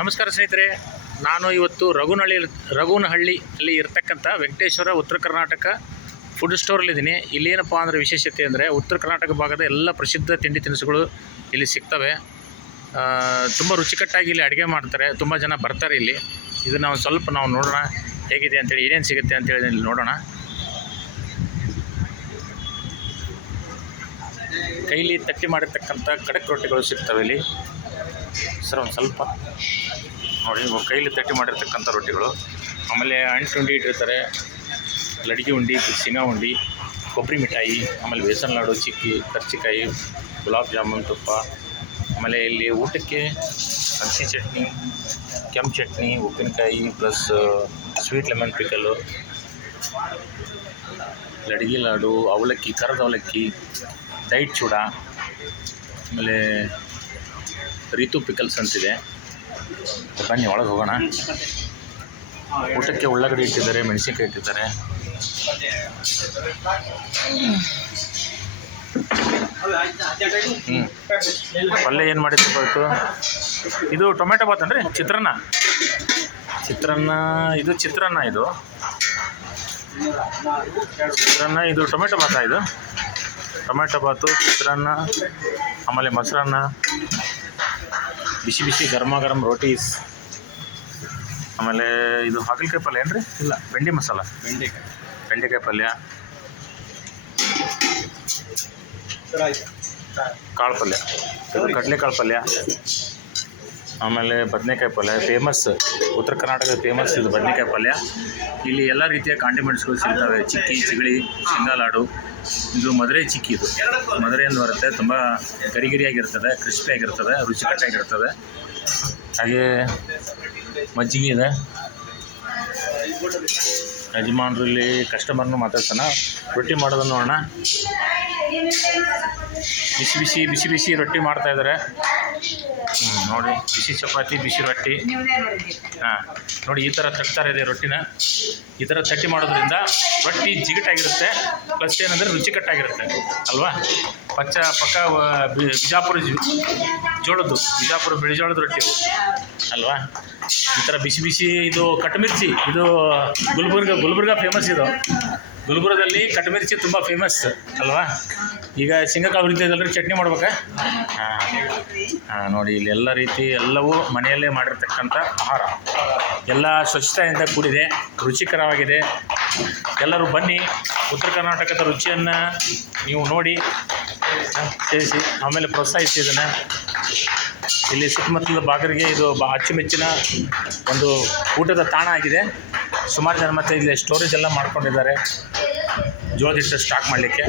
ನಮಸ್ಕಾರ ಸ್ನೇಹಿತರೆ, ನಾನು ಇವತ್ತು ರಘುನಹಳ್ಳಿ ರಘುನಹಳ್ಳಿಯಲ್ಲಿ ಇರ್ತಕ್ಕಂಥ ವೆಂಕಟೇಶ್ವರ ಉತ್ತರ ಕರ್ನಾಟಕ ಫುಡ್ ಸ್ಟೋರಲ್ಲಿದ್ದೀನಿ ಇಲ್ಲಿ ಏನಪ್ಪ ಅಂದರೆ ವಿಶೇಷತೆ ಅಂದರೆ ಉತ್ತರ ಕರ್ನಾಟಕ ಭಾಗದ ಎಲ್ಲ ಪ್ರಸಿದ್ಧ ತಿಂಡಿ ತಿನಿಸುಗಳು ಇಲ್ಲಿ ಸಿಗ್ತವೆ. ತುಂಬ ರುಚಿಕಟ್ಟಾಗಿ ಇಲ್ಲಿ ಅಡುಗೆ ಮಾಡ್ತಾರೆ, ತುಂಬ ಜನ ಬರ್ತಾರೆ ಇಲ್ಲಿ. ಇದನ್ನು ಒಂದು ಸ್ವಲ್ಪ ನಾವು ನೋಡೋಣ, ಹೇಗಿದೆ ಅಂತೇಳಿ, ಏನೇನು ಸಿಗುತ್ತೆ ಅಂತೇಳಿ ಇಲ್ಲಿ ನೋಡೋಣ. ಕೈಲಿ ತಟ್ಟಿ ಮಾಡಿರ್ತಕ್ಕಂಥ ಖಡಕ್ ರೊಟ್ಟಿಗಳು ಸಿಗ್ತವೆ ಇಲ್ಲಿ. ಸರ್, ಒಂದು ಸ್ವಲ್ಪ. ನೋಡಿ ಕೈಲಿ ತಟ್ಟಿ ಮಾಡಿರ್ತಕ್ಕಂಥ ರೊಟ್ಟಿಗಳು. ಆಮೇಲೆ ಅಂಟು ಉಂಡಿ ಇಟ್ಟಿರ್ತಾರೆ. ಲಡಿಗೆ ಉಂಡಿ ಶೇಂಗಾ ಉಂಡಿ, ಕೊಬ್ಬರಿ ಮಿಠಾಯಿ, ಆಮೇಲೆ ಬೇಸನ್ ಲಾಡು, ಚಿಕ್ಕಿ, ಕರ್ಚಿಕಾಯಿ, ಗುಲಾಬ್ ಜಾಮೂನ್ ತುಪ್ಪ. ಆಮೇಲೆ ಇಲ್ಲಿ ಊಟಕ್ಕೆ ಹಸಿ ಚಟ್ನಿ, ಕೆಂಪು ಚಟ್ನಿ, ಉಪ್ಪಿನಕಾಯಿ ಪ್ಲಸ್ ಸ್ವೀಟ್ ಲೆಮನ್ ಪಿಕಲ್ಲು. ಲಡಿಗೆ ಲಾಡು, ಅವಲಕ್ಕಿ ಕರದ ಅವಲಕ್ಕಿ, ಡೈಟ್ ಚೂಡ. ಆಮೇಲೆ ರೀತು ಪಿಕಲ್ಸ್ ಅಂತಿದೆ. ಬನ್ನಿ, ಒಳಗೆ ಹೋಗೋಣ. ಊಟಕ್ಕೆ ಉಳ್ಳಾಗಡ್ಡಿ ಇಟ್ಟಿದ್ದಾರೆ, ಮೆಣಸಿನ್ಕಾಯಿ ಇಟ್ಟಿದ್ದಾರೆ. ಹ್ಞೂ ಪಲ್ಯ ಏನು ಮಾಡಿದ್ರು ಬರ್ತು ಇದು ಟೊಮೆಟೊ ಬಾತ್ ಅಂದರೆ ಚಿತ್ರಾನ್ನ. ಚಿತ್ರಾನ್ನ, ಇದು ಚಿತ್ರಾನ್ನ ಇದು. ಚಿತ್ರಾನ್ನ, ಇದು ಟೊಮೆಟೊ ಬಾತ ಇದು? ಟೊಮೆಟೊ ಬಾತು, ಚಿತ್ರಾನ್ನ, ಆಮೇಲೆ ಮೊಸರನ್ನ. ಬಿಸಿ ಬಿಸಿ ಗರಮ ಗರಂ ರೋಟೀಸ್. ಆಮೇಲೆ ಇದು ಹಾಗಲಕಾಯಿ ಪಲ್ಯ ಏನು ರೀ ಇಲ್ಲ ಬೆಂಡಿ ಮಸಾಲ. ಬೆಂಡೆಕಾಯಿ. ಬೆಂಡೆಕಾಯಿ ಪಲ್ಯ. ಕಾಳು ಪಲ್ಯ. ಕಡಲೆಕಾಳು ಪಲ್ಯ. ಆಮೇಲೆ ಬದನೆಕಾಯಿ ಪಲ್ಯ ಫೇಮಸ್ ಉತ್ತರ ಕರ್ನಾಟಕದ ಫೇಮಸ್ ಇದು ಬದನೆಕಾಯಿ ಪಲ್ಯ. ಇಲ್ಲಿ ಎಲ್ಲ ರೀತಿಯ ಕಾಂಡಿಮೆಂಟ್ಸ್ಗಳು ಸಿಗ್ತವೆ. ಚಿಕ್ಕಿ ಚಿಗಳಿ ಶೇಂಗಾ ಲಾಡು ಇದು ಮಧುರೈ ಚಿಕ್ಕಿ ಇದು. ಮದುರೆಯಿಂದ ಬರುತ್ತೆ. ತುಂಬ ಗರಿ ಗರಿಯಾಗಿರ್ತದೆ ಕ್ರಿಸ್ಪಿಯಾಗಿರ್ತದೆ ರುಚಿಕಟ್ಟಾಗಿರ್ತದೆ. ಹಾಗೆ ಮಜ್ಜಿಗೆ ಇದೆ. ಯಜಮಾನ್ರು ಇಲ್ಲಿ ಕಸ್ಟಮರ್ನು ಮಾತಾಡ್ತಾನೆ. ರೊಟ್ಟಿ ಮಾಡೋದನ್ನು ನೋಡೋಣ. ಬಿಸಿ ಬಿಸಿ ಬಿಸಿ ಬಿಸಿ ರೊಟ್ಟಿ ಮಾಡ್ತಾ ಇದ್ದಾರೆ. ನೋಡಿ, ಬಿಸಿ ಚಪಾತಿ, ಬಿಸಿ ರೊಟ್ಟಿ. ಹಾಂ, ನೋಡಿ, ಈ ಥರ ತಟ್ತಾರೆ ಇದೆ ರೊಟ್ಟಿನ. ಈ ಥರ ತಟ್ಟಿ ಮಾಡೋದ್ರಿಂದ ರೊಟ್ಟಿ ಜಿಗಟಾಗಿರುತ್ತೆ ಪ್ಲಸ್ ಏನಂದರೆ ರುಚಿಕಟ್ಟಾಗಿರುತ್ತೆ, ಅಲ್ವಾ? ಪಚ್ಚ, ಪಕ್ಕ ಬಿಜಾಪುರ ಜೋಳದ್ದು, ಬಿಜಾಪುರ ಬಿಳಿ ಜೋಳದ ರೊಟ್ಟಿ ಅಲ್ವಾ? ಈ ಥರ ಬಿಸಿ ಬಿಸಿ ಇದು ಕಟ್ಮಿರ್ಚಿ, ಇದು ಗುಲ್ಬರ್ಗ ಗುಲ್ಬರ್ಗ ಫೇಮಸ್ ಇದು. ಗುಲ್ಬರ್ಗದಲ್ಲಿ ಕಟ್ಮಿರ್ಚಿ ತುಂಬ ಫೇಮಸ್ ಅಲ್ವಾ? ಈಗ ಶೇಂಗಾಕಾಳು ಹುರಿತಿದ್ದಲ್ರಿ ಚಟ್ನಿ ಮಾಡ್ಬೇಕಾ? ಹಾಂ ಹಾಂ, ನೋಡಿ, ಇಲ್ಲಿ ಎಲ್ಲ ರೀತಿ ಎಲ್ಲವೂ ಮನೆಯಲ್ಲೇ ಮಾಡಿರ್ತಕ್ಕಂಥ ಆಹಾರ. ಎಲ್ಲ ಸ್ವಚ್ಛತೆಯಿಂದ ಕೂಡಿದೆ, ರುಚಿಕರವಾಗಿದೆ. ಎಲ್ಲರೂ ಬನ್ನಿ, ಉತ್ತರ ಕರ್ನಾಟಕದ ರುಚಿಯನ್ನು ನೀವು ನೋಡಿ ಸೇರಿಸಿ, ಆಮೇಲೆ ಪ್ರೋತ್ಸಾಹಿಸಿ ಇದನ್ನು. ಇಲ್ಲಿ ಸುತ್ತಮುತ್ತಲ ಭಾಗರಿಗೆ ಇದು ಬಾ ಅಚ್ಚುಮೆಚ್ಚಿನ ಒಂದು ಊಟದ ತಾಣ ಆಗಿದೆ. ಸುಮಾರು ಜನ ಮತ್ತೆ ಇಲ್ಲಿ ಸ್ಟೋರೇಜ್ ಎಲ್ಲ ಮಾಡ್ಕೊಂಡಿದ್ದಾರೆ. ಜೋಳದಿಟ್ಟು ಸ್ಟಾಕ್ ಮಾಡಲಿಕ್ಕೆ.